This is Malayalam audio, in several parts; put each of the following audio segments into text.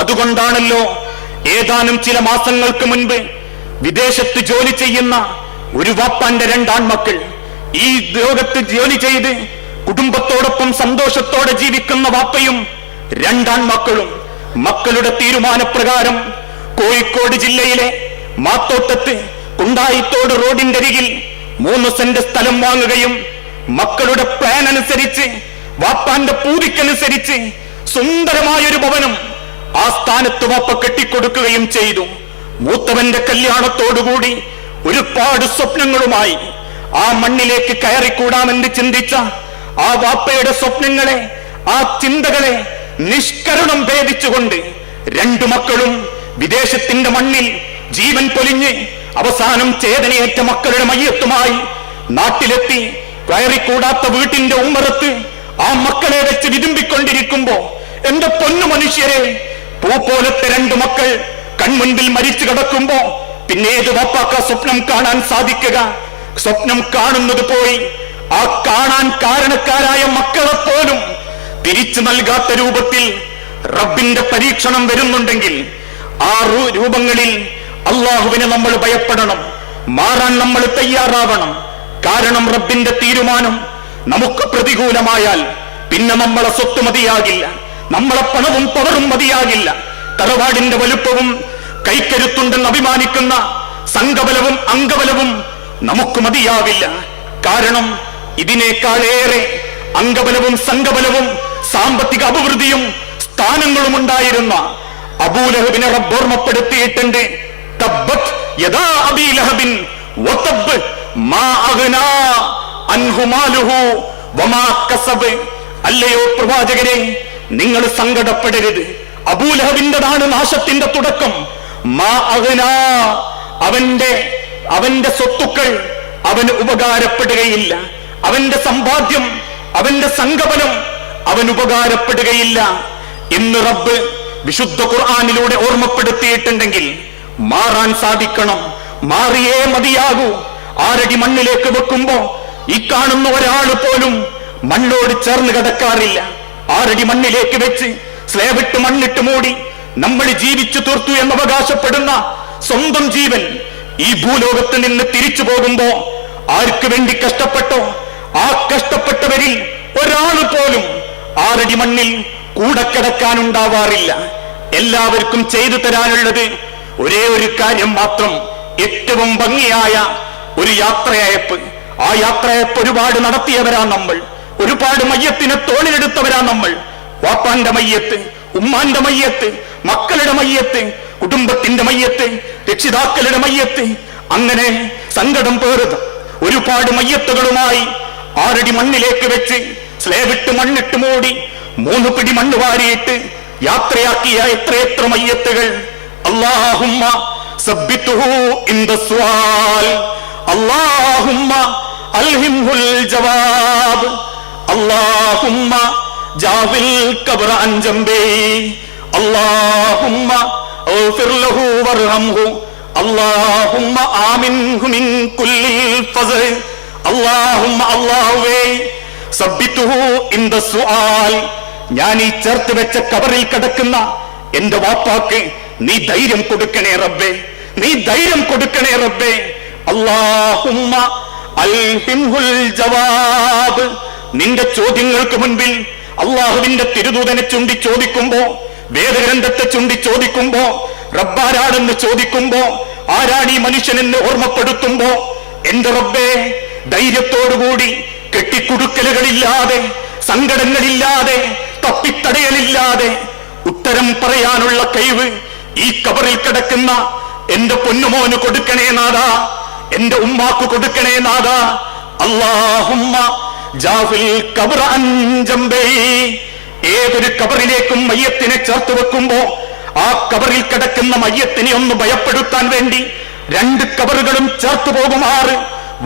അതുകൊണ്ടാണല്ലോ ഏതാനും ചില മാസങ്ങൾക്ക് മുൻപ് വിദേശത്ത് ജോലി ചെയ്യുന്ന ഒരു വാപ്പാന്റെ രണ്ടാൺമക്കൾ ഈ ലോകത്ത് ജോലി ചെയ്ത് കുടുംബത്തോടൊപ്പം സന്തോഷത്തോടെ ജീവിക്കുന്ന വാപ്പയും രണ്ടാൺമക്കളും മക്കളുടെ തീരുമാനപ്രകാരം കോഴിക്കോട് ജില്ലയിലെ മാത്തോട്ടത്ത് കുണ്ടായിത്തോട് റോഡിന്റെ അരികിൽ 3 സെന്റ് സ്ഥലം വാങ്ങുകയും മക്കളുടെ പ്ലാൻ അനുസരിച്ച് വാപ്പാന്റെ പൂതിക്കനുസരിച്ച് സുന്ദരമായൊരു ഭവനം ആ സ്ഥാനത്ത് വാപ്പ കെട്ടിക്കൊടുക്കുകയും ചെയ്തു. മൂത്തവന്റെ കല്യാണത്തോടുകൂടി ഒരുപാട് സ്വപ്നങ്ങളുമായി ആ മണ്ണിലേക്ക് കയറിക്കൂടാമെന്ന് ചിന്തിച്ച ആ വാപ്പയുടെ സ്വപ്നങ്ങളെ, ആ ചിന്തകളെ നിഷ്കരുണം ഭേദിച്ചുകൊണ്ട് 2 മക്കളും വിദേശത്തിന്റെ മണ്ണിൽ ജീവൻ പൊലിഞ്ഞ് അവസാനം ചേതനയേറ്റ മക്കളുടെ മയ്യത്തുമായി നാട്ടിലെത്തി കയറിക്കൂടാത്ത വീട്ടിന്റെ ഉമ്മറത്ത് ആ മക്കളെ വെച്ച് വിതുമ്പിക്കൊണ്ടിരിക്കുമ്പോ, എന്റെ പൊന്നു മനുഷ്യരെ, പൂ പോലത്തെ 2 മക്കൾ കൺമുൻപിൽ മരിച്ചു കിടക്കുമ്പോ പിന്നെ ഏത് വാപ്പാക്ക സ്വപ്നം കാണാൻ സാധിക്കുക? സ്വപ്നം കാണുന്നത് പോയി ആ കാണാൻ കാരണക്കാരായ മക്കളെ പോലും തിരിച്ചു നൽകാത്ത രൂപത്തിൽ റബ്ബിന്റെ പരീക്ഷണം വരുന്നുണ്ടെങ്കിൽ ആ രൂപങ്ങളിൽ അള്ളാഹുവിനെ നമ്മൾ ഭയപ്പെടണം, മാറാൻ നമ്മൾ തയ്യാറാവണം. കാരണം റബ്ബിന്റെ തീരുമാനം നമുക്ക് പ്രതികൂലമായാൽ പിന്നെ നമ്മളെ സ്വത്ത് മതിയാകില്ല, നമ്മളെ പണവും പവറും മതിയാകില്ല, തറവാടിന്റെ വലുപ്പവും കൈക്കരുത്തുണ്ടെന്ന് അഭിമാനിക്കുന്ന സംഘബലവും അംഗബലവും നമുക്ക് മതിയാവില്ല. കാരണം ഇതിനേക്കാളേറെ അംഗബലവും സംഘബലവും സാമ്പത്തിക അഭിവൃദ്ധിയും സ്ഥാനങ്ങളും ഉണ്ടായിരുന്ന അബൂലഹബിനെ റബ്ബ് ഓർമ്മപ്പെടുത്തിയിട്ടുണ്ട്. തബ്ബത് യദാ അബീ ലഹബിൻ വതബ് മാ അഗ്നാ അൻഹു മാലുഹു വമാ കസബ്. അല്ലയോ പ്രവാചകരെ, നിങ്ങൾ സങ്കടപ്പെടരുത്. അബൂലഹബിന്റെതാണ് നാശത്തിന്റെ തുടക്കം. മാ അഗ്നാ, അവന്റെ സ്വത്തുക്കൾ അവന് ഉപകാരപ്പെടുകയില്ല, അവന്റെ സമ്പാദ്യം, അവന്റെ സംഘബലം അവന് ഉപകാരപ്പെടുകയില്ല എന്ന് റബ്ബ് വിശുദ്ധ ഖുർആനിലൂടെ ഓർമ്മപ്പെടുത്തിയിട്ടുണ്ടെങ്കിൽ മാറാൻ സാധിക്കണം, മാറിയേ മതിയാകൂ. 6 അടി മണ്ണിലേക്ക് വെക്കുമ്പോ ഈ കാണുന്ന ഒരാൾ പോലും മണ്ണോട് ചേർന്ന് കിടക്കാറില്ല. 6 അടി മണ്ണിലേക്ക് വെച്ച് സ്ലേവിട്ട് മണ്ണിട്ട് മൂടി നമ്മൾ ജീവിച്ചു തീർത്തു എന്ന് അവകാശപ്പെടുന്ന സ്വന്തം ജീവൻ ഈ ഭൂലോകത്ത് നിന്ന് തിരിച്ചു പോകുമ്പോ ആർക്ക് വേണ്ടി കഷ്ടപ്പെട്ടോ ആ കഷ്ടപ്പെട്ടവരിൽ ഒരാൾ പോലും 6 അടി മണ്ണിൽ കൂടെ കിടക്കാനുണ്ടാവാറില്ല. എല്ലാവർക്കും ചെയ്തു തരാനുള്ളത് ഒരേ ഒരു കാര്യം മാത്രം, ഏറ്റവും ഭംഗിയായ ഒരു യാത്രയയപ്പ്. ആ യാത്രയയപ്പ് ഒരുപാട് നടത്തിയവരാ നമ്മൾ, ഒരുപാട് മയ്യത്തിനെ തോളിലെടുത്തവരാ നമ്മൾ. വാപ്പാന്റെ മയ്യത്ത്, ഉമ്മാന്റെ മയ്യത്ത്, മക്കളുടെ മയ്യത്ത്, കുടുംബത്തിന്റെ മയ്യത്ത്, രക്ഷിതാക്കളുടെ മയ്യത്ത്, അങ്ങനെ സങ്കടം പേറുക ഒരുപാട് മയ്യത്തുകളുമായി 6 അടി മണ്ണിലേക്ക് വെച്ച് സ്ലേവിട്ട് മണ്ണിട്ട് മൂടി 3 പിടി മണ്ണ് വാരിയിട്ട് യാത്രയാക്കിയ എത്രയെത്ര മയ്യത്തുകൾ. അല്ലാഹുമ്മ സബ്ബിതുഹു ഇൻദ സ്വാൽ, അല്ലാഹുമ്മ അൽഹിംഹുൽ ജവാബ്, അല്ലാഹുമ്മ ജാവിൽ ഖബ്റ അൻ ജംബി, അല്ലാഹുമ്മ ഗ്ഫിർ ലഹു വർഹംഹു, അല്ലാഹുമ്മ ആമിൻഹു മിൻ കുല്ലിൽ ഫസ്ൽ, അല്ലാഹുമ്മ അല്ലാഹുവേ സബ്ബിതുഹു ഇൻദ സ്വാൽ, ഞാൻ ഈ ചേർത്ത് വെച്ച കബറിൽ കിടക്കുന്ന എന്റെ വാപ്പാക്ക് നീ ധൈര്യം കൊടുക്കണേ റബ്ബേ, നീ ധൈര്യം കൊടുക്കണേ റബ്ബേ. അല്ലാഹുമ്മ അൽഹിംഹുൽ ജവാബ്, നിന്റെ ചോദ്യങ്ങൾക്ക് മുൻപിൽ അള്ളാഹുവിന്റെ തിരുദൂതനെ ചുണ്ടി ചോദിക്കുമ്പോ, വേദഗ്രന്ഥത്തെ ചുണ്ടി ചോദിക്കുമ്പോ, റബ്ബാരാണെന്ന് ചോദിക്കുമ്പോ, ആരാണ് ഈ മനുഷ്യനെന്ന് ഓർമ്മപ്പെടുത്തുമ്പോ, എന്റെ റബ്ബേ ധൈര്യത്തോടുകൂടി കെട്ടിക്കുടുക്കലുകളില്ലാതെ, സങ്കടങ്ങളില്ലാതെ, തപ്പിത്തടയലില്ലാതെ ഉത്തരം പറയാനുള്ള കഴിവ് ഈ കബറിൽ കിടക്കുന്ന എന്റെ പൊന്നുമോന് കൊടുക്കണേ നാഥാ, എന്റെ ഉമ്മാക്ക് കൊടുക്കണേ നാഥാ. അല്ലാഹുമ്മ ജാഫിൽ ഖബ്റ അൻ ജംബി, ഏതൊരു കബറിലേക്കും മയ്യത്തിനെ ചേർത്ത് വെക്കുമ്പോ ആ കബറിൽ കിടക്കുന്ന മയ്യത്തിനെ ഒന്ന് ഭയപ്പെടുത്താൻ വേണ്ടി 2 കബറുകളും ചേർത്ത് പോകുമാറ്,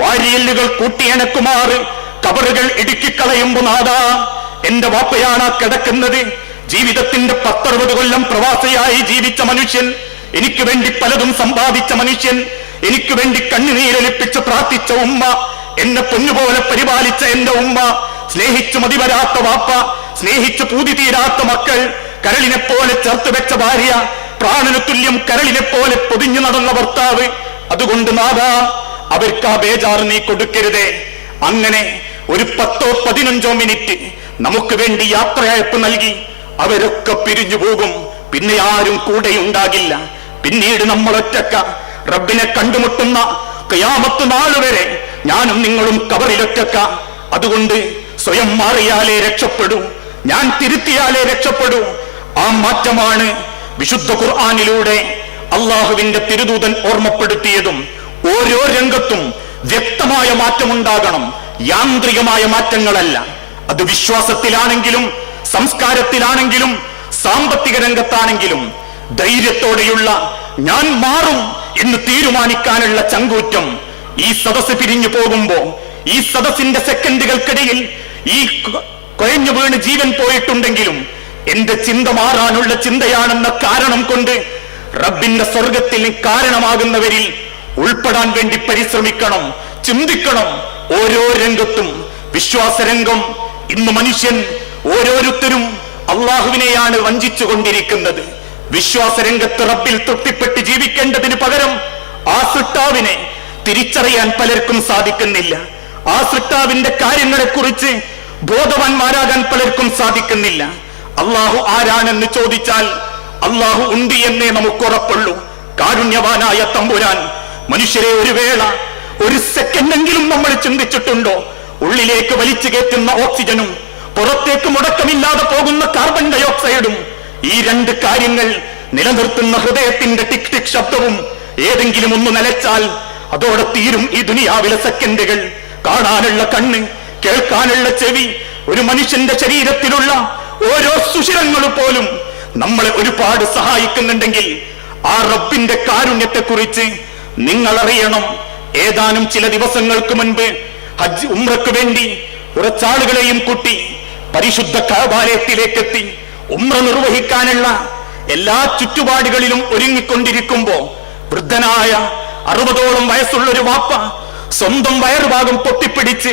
വാരിയല്ലുകൾ കൂട്ടിയണക്കുമാറ് കബറുകൾ ഇടുക്കിക്കളയുമ്പോ നാഥാ, എന്റെ വാപ്പയാണ് കിടക്കുന്നത്. ജീവിതത്തിന്റെ 10-60 കൊല്ലം പ്രവാസിയായി ജീവിച്ച മനുഷ്യൻ, എനിക്ക് വേണ്ടി പലതും സമ്പാദിച്ച മനുഷ്യൻ, എനിക്ക് വേണ്ടി കണ്ണുനീരൊലിപ്പിച്ച് പ്രാർത്ഥിച്ച ഉമ്മ, എന്നെ പൊന്നുപോലെ പരിപാലിച്ച എന്റെ ഉമ്മ, സ്നേഹിച്ചു മതിവരാത്ത വാപ്പ, സ്നേഹിച്ചു പൂതി തീരാത്ത മക്കൾ, കരളിനെ പോലെ ചേർത്ത് വെച്ച ഭാര്യ, പ്രാണന തുല്യം കരളിനെ പോലെ പൊതിഞ്ഞു നടന്ന ഭർത്താവ്. അതുകൊണ്ട് നാഥാ, അവർക്ക് ആ ബേജാറ് നീ കൊടുക്കരുതേ. അങ്ങനെ ഒരു 10-15 മിനിറ്റ് നമുക്ക് വേണ്ടി യാത്രയയപ്പ് നൽകി അവരൊക്കെ പിരിഞ്ഞു പോകും. പിന്നെ ആരും കൂടെ ഉണ്ടാകില്ല. പിന്നീട് നമ്മൾ ഒറ്റക്ക. റബ്ബിനെ കണ്ടുമുട്ടുന്ന ഖിയാമത്ത് നാൾ വരെ ഞാനും നിങ്ങളും കബറിലൊറ്റക്ക. അതുകൊണ്ട് സ്വയം മാറിയാലേ രക്ഷപ്പെടൂ, ഞാൻ തിരുത്തിയാലേ രക്ഷപ്പെടൂ. ആ മാറ്റമാണ് വിശുദ്ധ ഖുർആനിലൂടെ അള്ളാഹുവിന്റെ തിരുദൂതൻ ഓർമ്മപ്പെടുത്തിയതും. ഓരോ രംഗത്തും വ്യക്തമായ മാറ്റമുണ്ടാകണം, യാന്ത്രികമായ മാറ്റങ്ങളല്ല. അത് വിശ്വാസത്തിലാണെങ്കിലും സംസ്കാരത്തിലാണെങ്കിലും സാമ്പത്തിക രംഗത്താണെങ്കിലും ധൈര്യത്തോടെയുള്ള ഞാൻ മാറും എന്ന് തീരുമാനിക്കാനുള്ള ചങ്കൂറ്റം. ഈ സദസ്സ് പിരിഞ്ഞു പോകുമ്പോ, ഈ സദസ്സിന്റെ സെക്കൻഡുകൾക്കിടയിൽ ഈ കൊഴഞ്ഞു വീണ് ജീവൻ പോയിട്ടുണ്ടെങ്കിലും എന്റെ ചിന്ത മാറാനുള്ള ചിന്തയാണെന്ന കാരണം കൊണ്ട് റബ്ബിന്റെ സ്വർഗത്തിൽ കാരണമാകുന്നവരിൽ ഉൾപ്പെടാൻ വേണ്ടി പരിശ്രമിക്കണം, ചിന്തിക്കണം. ഓരോ രംഗത്തും വിശ്വാസരംഗം. ഇന്ന് മനുഷ്യൻ ഓരോരുത്തരും അള്ളാഹുവിനെയാണ് വഞ്ചിച്ചു കൊണ്ടിരിക്കുന്നത്. വിശ്വാസരംഗത്ത് റബ്ബിൽ തൃപ്തിപ്പെട്ട് ജീവിക്കേണ്ടതിന് പകരം ആ സൃഷ്ടാവിനെ തിരിച്ചറിയാൻ പലർക്കും സാധിക്കുന്നില്ല. ആ സൃഷ്ടാവിന്റെ കാര്യങ്ങളെക്കുറിച്ച് ബോധവാന്മാരാകാൻ പലർക്കും സാധിക്കുന്നില്ല. അള്ളാഹു ആരാണെന്ന് ചോദിച്ചാൽ അള്ളാഹു ഉണ്ട് എന്നേ നമുക്ക് ഉറപ്പുള്ളൂ. കാരുണ്യവാനായ തമ്പുരാൻ മനുഷ്യരെ ഒരു വേള, ഒരു സെക്കൻഡെങ്കിലും നമ്മൾ ചിന്തിച്ചിട്ടുണ്ടോ? ഉള്ളിലേക്ക് വലിച്ചു കയറ്റുന്ന ഓക്സിജനും പുറത്തേക്ക് മുടക്കമില്ലാതെ പോകുന്ന കാർബൺ ഡയോക്സൈഡും, ഈ 2 കാര്യങ്ങൾ നിലനിർത്തുന്ന ഹൃദയത്തിന്റെ ടിക് ടിക് ശബ്ദവും ഏതെങ്കിലും ഒന്ന് നിലച്ചാൽ അതോടെ തീരും ഈ ദുനിയാവിലെ സെക്കൻഡുകൾ. കാണാനുള്ള കണ്ണ്, കേൾക്കാനുള്ള ചെവി, ഒരു മനുഷ്യന്റെ ശരീരത്തിലുള്ള ഓരോ സുഷിരങ്ങൾ പോലും നമ്മളെ ഒരുപാട് സഹായിക്കുന്നുണ്ടെങ്കിൽ ആ റബ്ബിന്റെ കാരുണ്യത്തെക്കുറിച്ച് നിങ്ങൾ അറിയണം. ഏതാനും ചില ദിവസങ്ങൾക്ക് മുൻപ് ഹജ്ജ് ഉംറയ്ക്ക് വേണ്ടി കുറച്ചാളുകളെയും കൂട്ടി പരിശുദ്ധ കഅബാലയത്തിലേക്ക് എത്തി ഉംറ നിർവഹിക്കാനുള്ള എല്ലാ ചുറ്റുപാടുകളിലും ഒരുങ്ങിക്കൊണ്ടിരിക്കുമ്പോ വൃദ്ധനായ 60ഓളം വയസ്സുള്ളൊരു വാപ്പ സ്വന്തം വയറുഭാഗം പൊട്ടിപ്പിടിച്ച്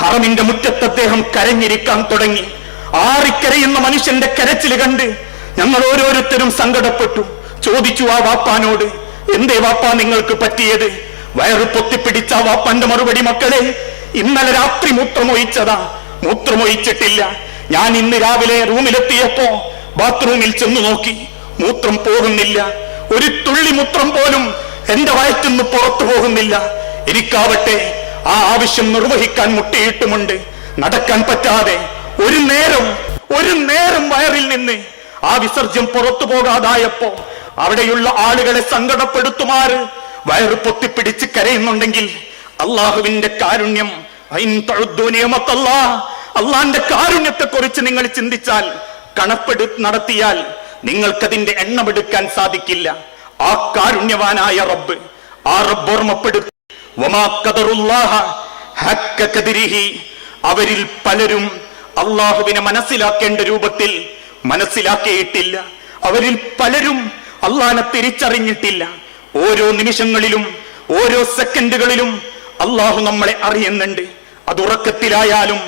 ഹറമിന്റെ മുറ്റത്ത് അദ്ദേഹം കരഞ്ഞിരിക്കാൻ തുടങ്ങി. ആറിക്കരയുന്ന മനുഷ്യന്റെ കരച്ചിൽ കണ്ട് ഞങ്ങൾ ഓരോരുത്തരും സങ്കടപ്പെട്ടു. ചോദിച്ചു ആ വാപ്പാനോട്, എന്തേ വാപ്പാ നിങ്ങൾക്ക് പറ്റിയത്? വയറ് പൊത്തിപ്പിടിച്ച വാപ്പാന്റെ മറുപടി, മക്കളെ, ഇന്നലെ രാത്രി മൂത്രമൊഴിച്ചതാ, മൂത്രമൊഴിച്ചിട്ടില്ല. ഞാൻ ഇന്ന് രാവിലെ റൂമിലെത്തിയപ്പോ ബാത്റൂമിൽ ചെന്നു നോക്കി, മൂത്രം പോകുന്നില്ല. ഒരു തുള്ളി മൂത്രം പോലും എന്റെ വയറ്റിന്ന് പുറത്തു പോകുന്നില്ല. എനിക്കാവട്ടെ ആ ആവശ്യം നിർവഹിക്കാൻ മുട്ടിയിട്ടുമുണ്ട്. നടക്കാൻ പറ്റാതെ ഒരു നേരം വയറിൽ നിന്ന് ആ വിസർജ്യം പുറത്തു പോകാതായപ്പോ അവിടെയുള്ള ആളുകളെ സങ്കടപ്പെടുത്തുമാറ് വയറ് പൊത്തിപ്പിടിച്ച് കരയുന്നുണ്ടെങ്കിൽ അള്ളാഹുവിന്റെ കാരുണ്യം, അള്ളാന്റെ കാരുണ്യത്തെ കുറിച്ച് നിങ്ങൾ ചിന്തിച്ചാൽ, നടത്തിയാൽ നിങ്ങൾക്കതിന്റെ എണ്ണമെടുക്കാൻ സാധിക്കില്ല. ആ കാരുണ്യവാനായ റബ്ബ്, ആ റബ്ബ് ഓർമ്മപ്പെടുത്തി, അവരിൽ പലരും അള്ളാഹുവിനെ മനസ്സിലാക്കേണ്ട രൂപത്തിൽ മനസ്സിലാക്കിയിട്ടില്ല. അവരിൽ പലരും അള്ളാഹിനെ തിരിച്ചറിഞ്ഞിട്ടില്ല. ഓരോ നിമിഷങ്ങളിലും ഓരോ സെക്കൻഡുകളിലും അള്ളാഹു നമ്മളെ അറിയുന്നുണ്ട്. അത് ഉറക്കത്തിലായാലും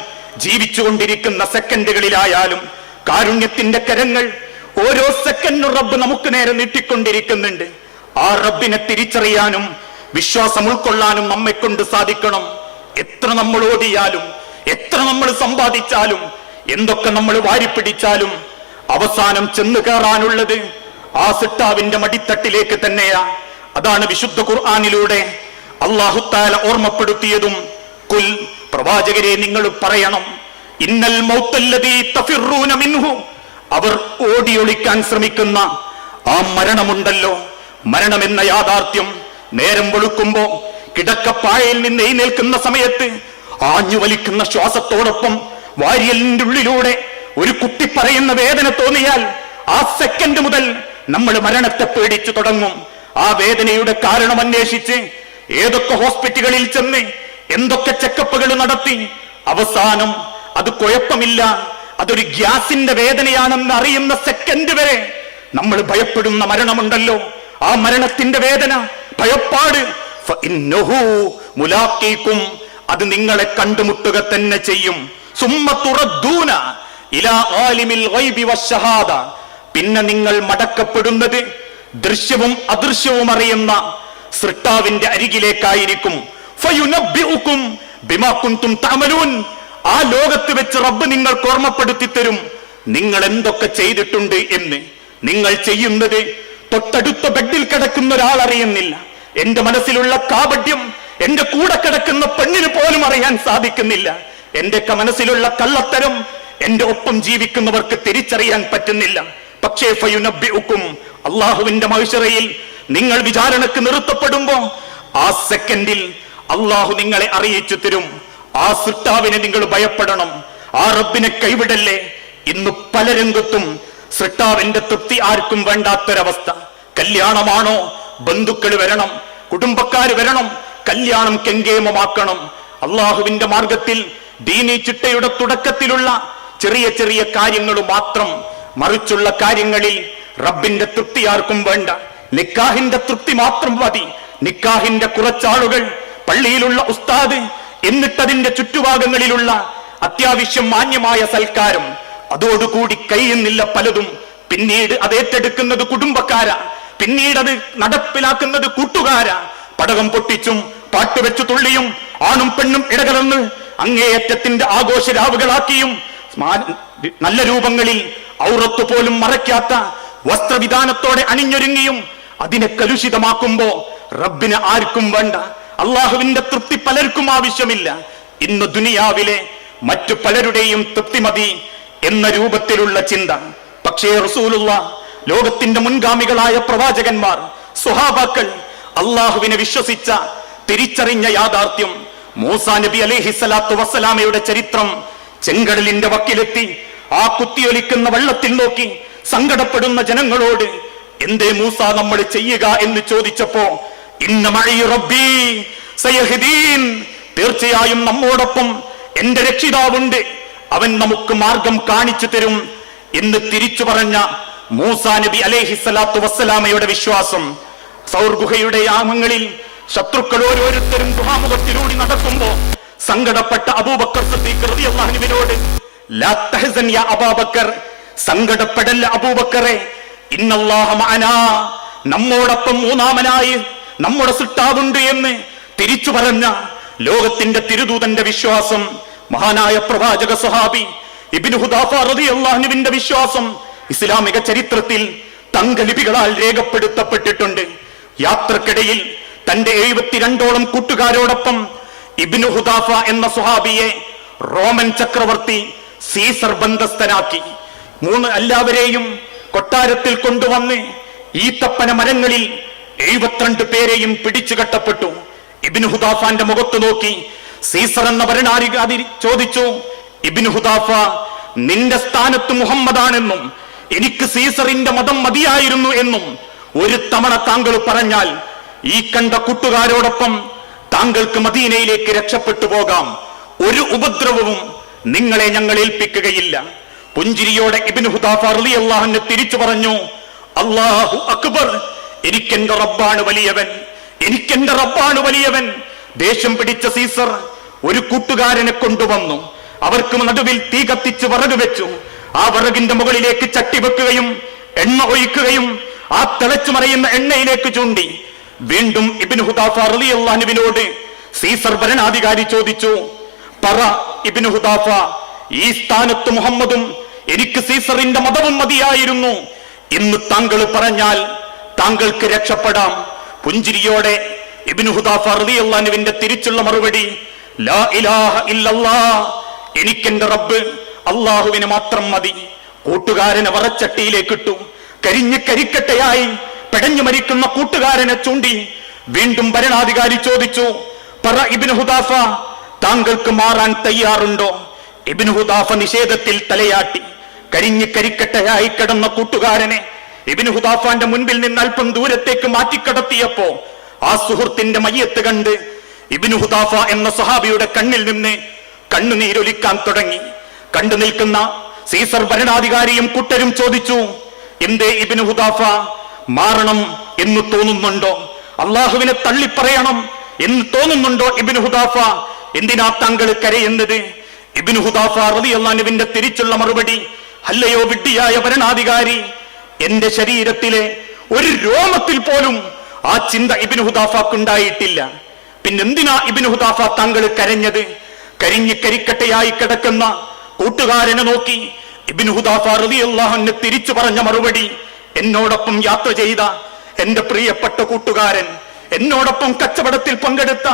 ജീവിച്ചുകൊണ്ടിരിക്കുന്ന സെക്കൻഡുകളിലായാലും കാരുണ്യത്തിന്റെ കരങ്ങൾ ഓരോ സെക്കൻഡും റബ്ബ് നമുക്ക് നേരെ നീട്ടിക്കൊണ്ടിരിക്കുന്നുണ്ട്. ആ റബ്ബിനെ തിരിച്ചറിയാനും വിശ്വാസം ഉൾക്കൊള്ളാനും നമ്മെ കൊണ്ട് സാധിക്കണം. എത്ര നമ്മൾ ഓടിയാലും, എത്ര നമ്മൾ സമ്പാദിച്ചാലും, എന്തൊക്കെ നമ്മൾ വാരിപ്പിടിച്ചാലും അവസാനം ചെന്നു കയറാനുള്ളത് ആ സിട്ടാവിന്റെ മടിത്തട്ടിലേക്ക് തന്നെയാ. അതാണ് വിശുദ്ധ ഖുർആനിലൂടെ അല്ലാഹു തആല ഓർമ്മപ്പെടുത്തിയതും. കുൽ, പ്രവാചകരെ നിങ്ങൾ പറയണം, ഇന്നൽ മൗത്തല്ലദീ തഫിറൂന മിൻഹു, അവർ ഓടിയൊളിക്കാൻ ശ്രമിക്കുന്ന ആ മരണമുണ്ടല്ലോ, മരണമെന്ന യാഥാർത്ഥ്യം നേരം വെളുക്കുമ്പോ കിടക്കപ്പായയിൽ നിന്ന് എഴുന്നേൽക്കുന്ന സമയത്ത് ആഞ്ഞു വലിക്കുന്ന ശ്വാസത്തോടൊപ്പം വാരിയലിന്റെ ഉള്ളിലൂടെ ഒരു കുട്ടി പറയുന്ന വേദന തോന്നിയാൽ ആ സെക്കൻഡ് മുതൽ നമ്മൾ മരണത്തെ പേടിച്ചു തുടങ്ങും. ആ വേദനയുടെ കാരണം അന്വേഷിച്ച് ഏതൊക്കെ ഹോസ്പിറ്റലുകളിൽ ചെന്ന് എന്തൊക്കെ ചെക്കപ്പുകൾ നടത്തി അവസാനം അത് കുഴപ്പമില്ല, അതൊരു ഗ്യാസിന്റെ വേദനയാണെന്ന് അറിയുന്ന സെക്കൻഡ് വരെ നമ്മൾ ഭയപ്പെടുന്ന മരണമുണ്ടല്ലോ, ആ മരണത്തിന്റെ വേദന, ഭയപ്പാട്, അത് നിങ്ങളെ കണ്ടുമുട്ടുക തന്നെ ചെയ്യും. സുമ്മ തുറദ്ദൂന ഇലാ ആലിമിൽ ഗൈബി വശഹാദ, പിന്നെ നിങ്ങൾ മടക്കപ്പെടുന്നത് ദൃശ്യവും അദൃശ്യവും അറിയുന്ന സൃഷ്ടാവിന്റെ അരികിലേക്കായിരിക്കും. ഫയുനബ്ബിഉകും ബിമാ കുൻതും തഅമലൂൻ. ആ ലോകത്ത് വെച്ച് റബ്ബ് നിങ്ങൾക്ക് ഓർമ്മപ്പെടുത്തി തരും നിങ്ങൾ എന്തൊക്കെ ചെയ്തിട്ടുണ്ട് എന്ന്. നിങ്ങൾ ചെയ്യുന്നത് തൊട്ടടുത്ത ബെഡിൽ കിടക്കുന്ന ഒരാൾ അറിയുന്നില്ല. എന്റെ മനസ്സിലുള്ള കാപട്യം എന്റെ കൂടെ കിടക്കുന്ന പെണ്ണിന് പോലും അറിയാൻ സാധിക്കുന്നില്ല. എന്റെ മനസ്സിലുള്ള കള്ളത്തരം എന്റെ ഒപ്പം ജീവിക്കുന്നവർക്ക് തിരിച്ചറിയാൻ പറ്റുന്നില്ല. പക്ഷേ ഫയുനബ്ബിഉകും, അള്ളാഹുവിന്റെ മഹ്ശറയിൽ നിങ്ങൾ വിചാരണക്ക് നിർത്തപ്പെടുമ്പോ ആ സെക്കൻഡിൽ അള്ളാഹു നിങ്ങളെ അറിയിച്ചു തരും. ആ സൃഷ്ടാവിനെ നിങ്ങൾ ഭയപ്പെടണം. ആ റബ്ബിനെ കൈവിടല്ലേ. ഇന്ന് പല രംഗത്തും സൃഷ്ടാവിന്റെ തൃപ്തി ആർക്കും വേണ്ടാത്തൊരവസ്ഥ. കല്യാണമാണോ, ബന്ധുക്കൾ വരണം, കുടുംബക്കാര് വരണം, കല്യാണം കെങ്കേമമാക്കണം. അള്ളാഹുവിന്റെ മാർഗത്തിൽ ദീനീ ചിട്ടയുടെ തുടക്കത്തിലുള്ള ചെറിയ ചെറിയ കാര്യങ്ങൾ മാത്രം, മറിച്ചുള്ള കാര്യങ്ങളിൽ റബ്ബിന്റെ തൃപ്തി ആർക്കും വേണ്ട. നിക്കാഹിന്റെ തൃപ്തി മാത്രം മതി. നിക്കാഹിന്റെ കുറച്ചാളുകൾ, പള്ളിയിലുള്ള ഉസ്താദ്, എന്നിട്ടതിന്റെ ചുറ്റുഭാഗങ്ങളിലുള്ള അത്യാവശ്യം മാന്യമായ സൽക്കാരം, അതോടുകൂടി കഴിയുന്നില്ല പലതും. പിന്നീട് അത് ഏറ്റെടുക്കുന്നത് കുടുംബക്കാരാ, പിന്നീട് അത് നടപ്പിലാക്കുന്നത് കൂട്ടുകാരാ. പടകം പൊട്ടിച്ചും പാട്ടുവെച്ചു തുള്ളിയും ആണും പെണ്ണും ഇടകലർന്ന് അങ്ങേയറ്റത്തിന്റെ ആഘോഷരാവുകളാക്കിയും നല്ല രൂപങ്ങളിൽ ഔറത്ത് പോലും മറയ്ക്കാത്ത വസ്ത്രവിധാനത്തോടെ അണിഞ്ഞൊരുങ്ങിയും അതിനെ കലുഷിതമാക്കുമ്പോ റബ്ബിന് ആർക്കും വേണ്ട. അള്ളാഹുവിന്റെ തൃപ്തി പലർക്കും ആവശ്യമില്ല. ഇന്ന് ദുനിയാവിലെ മറ്റു പലരുടെയും തൃപ്തി മതി എന്ന രൂപത്തിലുള്ള ചിന്ത. പക്ഷേ റസൂലുള്ള, ലോകത്തിന്റെ മുൻഗാമികളായ പ്രവാചകന്മാർ, സ്വഹാബാക്കൾ അള്ളാഹുവിനെ വിശ്വസിച്ച, തിരിച്ചറിഞ്ഞ യാഥാർത്ഥ്യം, മൂസാ നബി അലൈഹിസ്സലാത്തു വസ്സലാമയുടെ ചരിത്രം ചെങ്കടലിന്റെ വക്കിലെത്തി ആ കുത്തിയൊലിക്കുന്ന വെള്ളത്തിൽ നോക്കി സങ്കടപ്പെടുന്ന ജനങ്ങളോട് എന്തേ മൂസ നമ്മൾ ചെയ്യുക എന്ന് ചോദിച്ചപ്പോ, ഇന്ന മഈ റബ്ബീ സയഹ്ദീൻ, തീർച്ചയായും നമ്മോടൊപ്പം എന്റെ രക്ഷിതാവുണ്ട്, അവൻ നമുക്ക് മാർഗം കാണിച്ചു തരും എന്ന് തിരിച്ചു പറഞ്ഞ മൂസാ നബി അലൈഹിസ്സലാത്തു വസ്സലാമയുടെ വിശ്വാസം. സൗർ ഗുഹയുടെ യാമങ്ങളിൽ ശത്രുക്കൾ ഓരോരുത്തരും ഗുഹാമുഖത്തിലൂടെ നടക്കുമ്പോ സങ്കടപ്പെട്ട അബൂബക്കർ സിദ്ദീഖ് റളിയല്ലാഹു അൻഹുവിനോട്, ലാ തഹ്സൻ യാ അബൂബക്കർ, സങ്കടപ്പെടല്ല അബൂബക്കറെ, ഇന്നല്ലാഹ മഅനാ, നമ്മോടൊപ്പം മൂന്നാമനായി നമ്മുടെ സൃഷ്ടാവുണ്ട് എന്ന് തിരിച്ചു പറഞ്ഞ ലോകത്തിന്റെ തിരുദൂതന്റെ വിശ്വാസം. മഹാനായ പ്രവാചക സ്വഹാബി ഇബ്നു ഹുദാഫ റളിയല്ലാഹു അൻഹുവിന്റെ വിശ്വാസം ഇസ്ലാമിക ചരിത്രത്തിൽ തങ്കലിപികളാൽ രേഖപ്പെടുത്തപ്പെട്ടിട്ടുണ്ട്. യാത്രക്കിടയിൽ തന്റെ 72ഓളം കൂട്ടുകാരോടൊപ്പം ഇബ്നു ഹുദാഫ എന്ന സ്വഹാബിയെ റോമൻ ചക്രവർത്തി സീസർ ബന്ധസ്ഥനാക്കി. എല്ലാവരെയും കൊട്ടാരത്തിൽ കൊണ്ടുവന്ന് ഈത്തപ്പന മരങ്ങളിൽ 72 പേരെയും പിടിച്ചു കെട്ടപ്പെട്ടു. ഇബ്നു ഹുദാഫാന്റെ മുഖത്ത് നോക്കി സീസർ എന്ന ഭരണാധികാരി ചോദിച്ചു, ഇബ്നു ഹുദാഫ, നിന്റെ സ്ഥാനത്ത് മുഹമ്മദാണെന്നും എനിക്ക് സീസറിന്റെ മതം മതിയായിരുന്നു എന്നും ഒരു തവണ താങ്കൾ പറഞ്ഞാൽ ഈ കണ്ട കൂട്ടുകാരോടൊപ്പം താങ്കൾക്ക് മദീനയിലേക്ക് രക്ഷപ്പെട്ടു പോകാം. ഒരു ഉപദ്രവവും നിങ്ങളെ ഞങ്ങൾ ഏൽപ്പിക്കുകയില്ല. പുഞ്ചിരിയോടെ ഇബ്നു ഹുദാഫ റളിയല്ലാഹു അൻഹു തിരിച്ചു പറഞ്ഞു, അല്ലാഹു അക്ബർ, എനിക്കെന്റെ റബ്ബാണ് വലിയവൻ, എനിക്കെന്റെ റബ്ബാണ് വലിയവൻ. ദേഷ്യം പിടിച്ച സീസർ ഒരു കൂട്ടുകാരനെ കൊണ്ടുവന്നു. അവർക്ക് നടുവിൽ തീ കത്തിച്ച് വിറക് വെച്ചു. ആ വിറകിന്റെ മുകളിലേക്ക് ചട്ടി വെക്കുകയും എണ്ണ ഒഴിക്കുകയും ആ തിളച്ചു മറിയുന്ന എണ്ണയിലേക്ക് ചൂണ്ടി. വീണ്ടും ഇബ്നു ഹുദാഫ റളിയല്ലാഹു അൻഹുവിനോട് സീസർ ഭരണാധികാരി ചോദിച്ചു, പറ ഇബ്നു ഹുദാഫ, ഈ സ്ഥാനത്ത് മുഹമ്മദും എനിക്ക് സീസറിന്റെ മതവും മതിയായിരുന്നു എന്ന് താങ്കൾ പറഞ്ഞാൽ താങ്കൾക്ക് രക്ഷപ്പെടാം. പുഞ്ചിരിയോടെ ഇബ്നു ഹുദാഫ റളിയല്ലാഹു അൻഹുവിന്റെ തിരിച്ചുള്ള മറുപടി, ലാ ഇലാഹ ഇല്ലല്ലാഹ്, എനിക്കെന്റെ റബ്ബ് അള്ളാഹുവിന് മാത്രം മതി. കൂട്ടുകാരനെ വറച്ചട്ടിയിലേക്ക് ഇട്ടു. കരിഞ്ഞ് കരിക്കട്ടയായി പെടഞ്ഞു മരിക്കുന്ന കൂട്ടുകാരനെ ചൂണ്ടി വീണ്ടും ഭരണാധികാരി ചോദിച്ചു, പറ ഇബ്നു ഹുദാഫ, താങ്കൾക്ക് മാറാൻ തയ്യാറുണ്ടോ? ഇബ്നു ഹുദാഫ നിഷേധത്തിൽ തലയാട്ടി. കരിഞ്ഞ് കരിക്കട്ടയായി കിടന്ന കൂട്ടുകാരനെ ഇബ്നു ഹുദാഫാന്റെ മുൻപിൽ നിന്ന് അല്പം ദൂരത്തേക്ക് മാറ്റിക്കടത്തിയപ്പോ ആ സുഹൃത്തിന്റെ മയ്യത്ത് കണ്ട് ഇബ്നു ഹുദാഫ എന്ന സ്വഹാബിയുടെ കണ്ണിൽ നിന്ന് കണ്ണുനീരൊലിക്കാൻ തുടങ്ങി. കണ്ടു നിൽക്കുന്ന സീസർ ഭരണാധികാരിയും കൂട്ടരും ചോദിച്ചു, എന്തേ ഇബ്നു ഹുദാഫ, മാറണം എന്ന് തോന്നുന്നുണ്ടോ? അള്ളാഹുവിനെ തള്ളിപ്പറയണം എന്ന് തോന്നുന്നുണ്ടോ ഇബ്നു ഹുദാഫ? എന്തിനാ താങ്കൾ കരയുന്നത്? ഇബ്നു ഹുദാഫ റളിയല്ലാഹു അൻഹുവിന്റെ തിരിച്ചുള്ള മറുപടി, അല്ലയോ വിഡ്ഢിയായ ഭരണാധികാരി, എന്റെ ശരീരത്തിലെ ഒരു രോമത്തിൽ പോലും ആ ചിന്ത ഇബ്നു ഹുദാഫക്കുണ്ടായിട്ടില്ല. പിന്നെന്തിനാ ഇബ്നു ഹുദാഫ താങ്കൾ കരഞ്ഞത്? കരിഞ്ഞ് കരിക്കട്ടയായി കിടക്കുന്ന കൂട്ടുകാരനെ നോക്കി ഇബ്നു ഹുദാഫ റളിയല്ലാഹു അൻഹു തിരിച്ചു പറഞ്ഞ മറുപടി, എന്നോടൊപ്പം യാത്ര ചെയ്ത എന്റെ പ്രിയപ്പെട്ട കൂട്ടുകാരൻ, എന്നോടൊപ്പം കച്ചവടത്തിൽ പങ്കെടുത്ത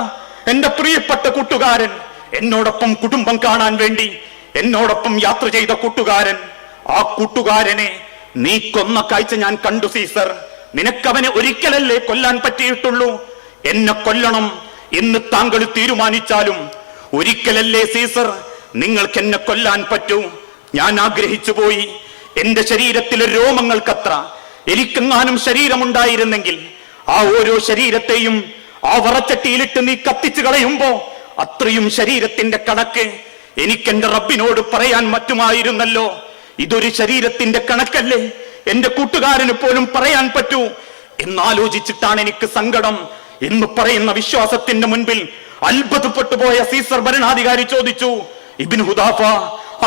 എന്റെ പ്രിയപ്പെട്ട കൂട്ടുകാരൻ, എന്നോടൊപ്പം കുടുംബം കാണാൻ വേണ്ടി എന്നോടൊപ്പം യാത്ര ചെയ്ത കൂട്ടുകാരൻ, ആ കൂട്ടുകാരനെ നീ കൊന്ന കാഴ്ച ഞാൻ കണ്ടു സീസർ. നിനക്കവനെ ഒരിക്കലല്ലേ കൊല്ലാൻ പറ്റിയിട്ടുള്ളൂ. എന്നെ കൊല്ലണം എന്ന് താങ്കൾ തീരുമാനിച്ചാലും ഒരിക്കലല്ലേ സീസർ നിങ്ങൾക്ക് എന്നെ കൊല്ലാൻ പറ്റൂ. ഞാൻ ആഗ്രഹിച്ചു പോയി. എന്റെ ശരീരത്തിലെ രോമങ്ങൾക്കത്ര എനിക്കെങ്ങാനും ശരീരമുണ്ടായിരുന്നെങ്കിൽ ആ ഓരോ ശരീരത്തെയും ആ വറച്ചട്ടിയിലിട്ട് നീ കത്തിച്ചു കളയുമ്പോ അത്രയും ശരീരത്തിന്റെ കണക്ക് എനിക്കെന്റെ റബ്ബിനോട് പറയാൻ പറ്റുമായിരുന്നല്ലോ. ഇതൊരു ശരീരത്തിന്റെ കണക്കല്ലേ, എന്റെ കൂട്ടുകാരന് പോലും പറയാൻ പറ്റൂ എന്നാലോചിച്ചിട്ടാണ് എനിക്ക് സങ്കടം എന്ന് പറയുന്ന വിശ്വാസത്തിന്റെ മുൻപിൽ അത്ഭുതപ്പെട്ടു പോയ സീസർ ഭരണാധികാരി ചോദിച്ചു, ഇബ്നു ഹുദാഫ,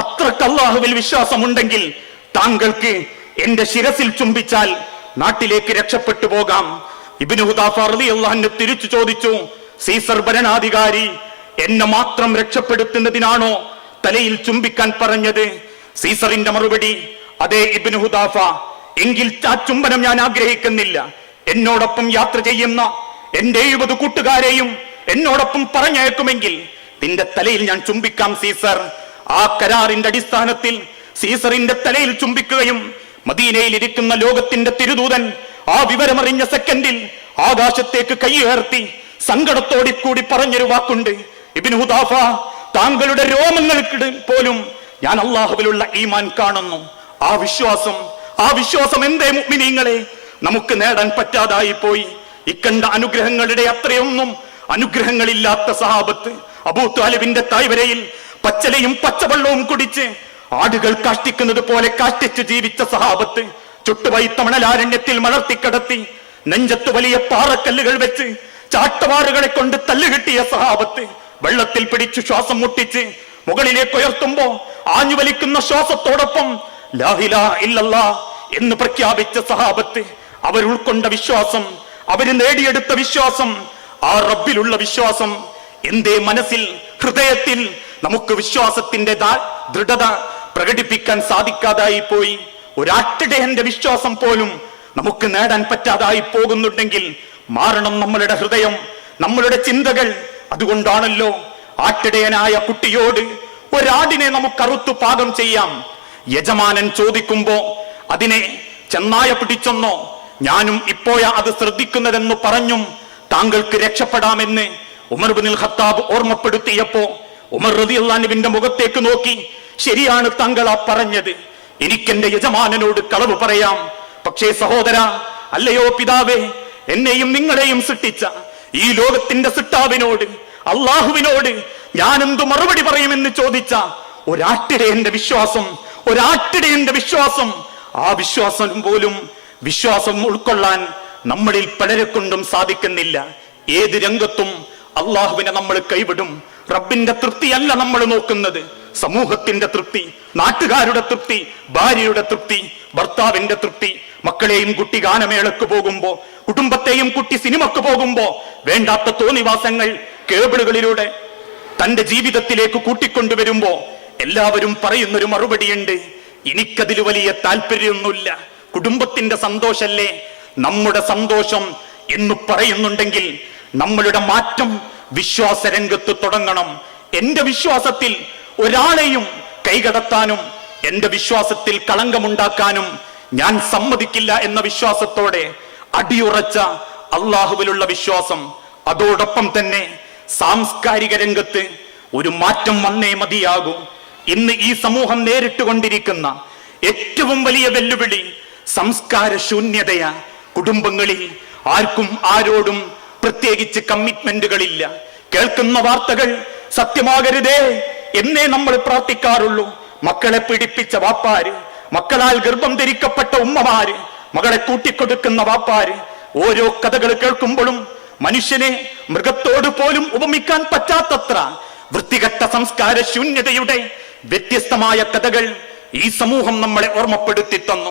അത്രക്ക് അല്ലാഹുവിൽ വിശ്വാസമുണ്ടെങ്കിൽ താങ്കൾക്ക് എന്റെ ശിരസിൽ ചുംബിച്ചാൽ നാട്ടിലേക്ക് രക്ഷപ്പെട്ടു പോകാം. ഇബ്നു ഹുദാഫ റളിയല്ലാഹു അൻഹു തിരിച്ചു ചോദിച്ചു, സീസർ ഭരണാധികാരി എന്നെ മാത്രം രക്ഷപ്പെടുത്തുന്നതിനാണോ തലയിൽ ചുംബിക്കാൻ പറഞ്ഞത്? സീസറിന്റെ മറുപടി, അതെ ഇബ്നു ഹുദാഫ, എങ്കിൽ ആ ചുംബനം ഞാൻ ആഗ്രഹിക്കുന്നില്ല. എന്നോടൊപ്പം യാത്ര ചെയ്യുന്ന എന്റെ 70 കൂട്ടുകാരെയും എന്നോടൊപ്പം പറഞ്ഞയക്കുമെങ്കിൽ നിന്റെ തലയിൽ ഞാൻ ചുംബിക്കാം സീസർ. ആ കരാറിന്റെ അടിസ്ഥാനത്തിൽ സീസറിന്റെ തലയിൽ ചുംബിക്കുകയും മദീനയിൽ ഇരിക്കുന്ന ലോകത്തിന്റെ തിരുദൂതൻ ആ വിവരമറിഞ്ഞ സെക്കൻഡിൽ ആകാശത്തേക്ക് കൈയുയർത്തി സങ്കടത്തോടെ കൂടി പറഞ്ഞൊരു വാക്കുണ്ട്, ഇബ്നു ഹുദാഫ, താങ്കളുടെ രോമങ്ങൾക്ക് പോലും ഞാൻ അല്ലാഹുവിലുള്ള ഈമാൻ കാണുന്നു. ആ വിശ്വാസം എന്തേ മുഅ്മിനീങ്ങളെ നമുക്ക് നേടാൻ പറ്റാതായി പോയി. ഇക്കണ്ട അനുഗ്രഹങ്ങളുടെ അത്രയൊന്നും അനുഗ്രഹങ്ങളില്ലാത്ത സഹാബത്ത്, അബൂ ത്വാലിബിന്റെ തായ്വരയിൽ പച്ചലയും പച്ചവെള്ളവും കുടിച്ച് ആടുകൾ കാഷ്ടിക്കുന്നത് പോലെ കാഷ്ടിച്ച് ജീവിച്ച സഹാബത്ത്, ചുട്ടുവൈത്തമണലാരണ്യത്തിൽ മലർത്തിക്കടത്തി നെഞ്ചത്ത് വലിയ പാറക്കല്ലുകൾ വെച്ച് ചാട്ടവാറുകളെ കൊണ്ട് തല്ലുകിട്ടിയ സഹാബത്ത്, വെള്ളത്തിൽ പിടിച്ചു ശ്വാസം മുട്ടിച്ച് മുകളിലേക്ക് ഉയർത്തുമ്പോ ആഞ്ഞുവലിക്കുന്ന ശ്വാസത്തോടൊപ്പം ലാ ഇലാഹ ഇല്ലല്ലാഹ് എന്ന് പ്രഖ്യാപിച്ച സഹാബത്ത്, അവർ ഉൾക്കൊണ്ട വിശ്വാസം, അവര് നേടിയെടുത്ത വിശ്വാസം, ആ റബ്ബിലുള്ള വിശ്വാസം എന്തേ മനസ്സിൽ ഹൃദയത്തിൽ നമുക്ക് വിശ്വാസത്തിന്റെ ദൃഢത പ്രകടിപ്പിക്കാൻ സാധിക്കാതായി പോയി. ഒരാട്ടിടയന്റെ വിശ്വാസം പോലും നമുക്ക് നേടാൻ പറ്റാതായി പോകുന്നുണ്ടെങ്കിൽ മാറണം നമ്മളുടെ ഹൃദയം, നമ്മളുടെ ചിന്തകൾ. അതുകൊണ്ടാണല്ലോ ആട്ടിടയനായ കുട്ടിയോട് ഒരാടിനെ നമുക്ക് അറുത്തു പാകം ചെയ്യാം. യജമാനൻ ചോദിക്കുമ്പോ അതിനെ ചെന്നായ പിടിച്ചെന്നോ ഞാനും ഇപ്പോഴാ അത് ശ്രദ്ധിക്കുന്നതെന്ന് പറഞ്ഞും താങ്കൾക്ക് രക്ഷപ്പെടാമെന്ന് ഉമർ ഇബ്നുൽ ഖത്താബ് ഓർമ്മപ്പെടുത്തിയപ്പോ ഉമർ റളിയല്ലാഹു അൻഹുവിന്റെ മുഖത്തേക്ക് നോക്കി, ശരിയാണ് താങ്കൾ ആ പറഞ്ഞത്, എനിക്കെന്റെ യജമാനനോട് കളവ് പറയാം. പക്ഷേ സഹോദര, അല്ലയോ പിതാവേ, എന്നെയും നിങ്ങളെയും സൃഷ്ടിച്ച ഈ ലോകത്തിന്റെ സൃഷ്ടാവിനോട്, അള്ളാഹുവിനോട് ഞാൻ എന്തു മറുപടി പറയുമെന്ന് ചോദിച്ച ഒരാട്ടിടയന്റെ വിശ്വാസം, ആ വിശ്വാസം പോലും വിശ്വാസം ഉൾക്കൊള്ളാൻ നമ്മളിൽ പലരെ കൊണ്ടും സാധിക്കുന്നില്ല. ഏത് രംഗത്തും അള്ളാഹുവിനെ നമ്മൾ കൈവിടും. റബ്ബിന്റെ തൃപ്തിയല്ല നമ്മൾ നോക്കുന്നത്, സമൂഹത്തിന്റെ തൃപ്തി, നാട്ടുകാരുടെ തൃപ്തി, ഭാര്യയുടെ തൃപ്തി, ഭർത്താവിന്റെ തൃപ്തി. മക്കളെയും കുട്ടി ഗാനമേളക്ക് പോകുമ്പോ, കുടുംബത്തെയും കുട്ടി സിനിമക്ക് പോകുമ്പോ വേണ്ടാത്ത തോന്നിവാസങ്ങൾ കേബിളുകളിലൂടെ തന്റെ ജീവിതത്തിലേക്ക് കൂട്ടിക്കൊണ്ടുവരുമ്പോ എല്ലാവരും പറയുന്നൊരു മറുപടിയുണ്ട്, എനിക്കതിൽ വലിയ താല്പര്യമൊന്നുമില്ല, കുടുംബത്തിന്റെ സന്തോഷല്ലേ നമ്മുടെ സന്തോഷം എന്ന് പറയുന്നുണ്ടെങ്കിൽ നമ്മളുടെ മാറ്റം വിശ്വാസ രംഗത്ത് തുടങ്ങണം. എന്റെ വിശ്വാസത്തിൽ ഒരാളെയും കൈകടത്താനും എന്റെ വിശ്വാസത്തിൽ കളങ്കമുണ്ടാക്കാനും ഞാൻ സമ്മതിക്കില്ല എന്ന വിശ്വാസത്തോടെ അടിയുറച്ച അള്ളാഹുവിലുള്ള വിശ്വാസം, അതോടൊപ്പം തന്നെ സാംസ്കാരിക രംഗത്ത് ഒരു മാറ്റം വന്നേ മതിയാകൂ. ഇന്ന് ഈ സമൂഹം നേരിട്ടുകൊണ്ടിരിക്കുന്ന ഏറ്റവും വലിയ വെല്ലുവിളി സംസ്കാര ശൂന്യതയാ. കുടുംബങ്ങളിൽ ആർക്കും ആരോടും പ്രത്യേകിച്ച് കമ്മിറ്റ്മെന്റുകളില്ല. കേൾക്കുന്ന വാർത്തകൾ സത്യമാകരുതേ എന്നേ നമ്മൾ പ്രാർത്ഥിക്കാറുള്ളൂ. മക്കളെ പീഡിപ്പിച്ച വാപ്പാര്, മക്കളാൽ ഗർഭം ധരിക്കപ്പെട്ട ഉമ്മമാര്, മകളെ കൂട്ടിക്കൊടുക്കുന്ന വാപ്പാര്, ഓരോ കഥകൾ കേൾക്കുമ്പോഴും മനുഷ്യനെ മൃഗത്തോട് പോലും ഉപമിക്കാൻ പറ്റാത്തത്ര വൃത്തികെട്ട സംസ്കാര ശൂന്യതയുടെ വ്യത്യസ്തമായ കഥകൾ ഈ സമൂഹം നമ്മളെ ഓർമ്മപ്പെടുത്തി തന്നു.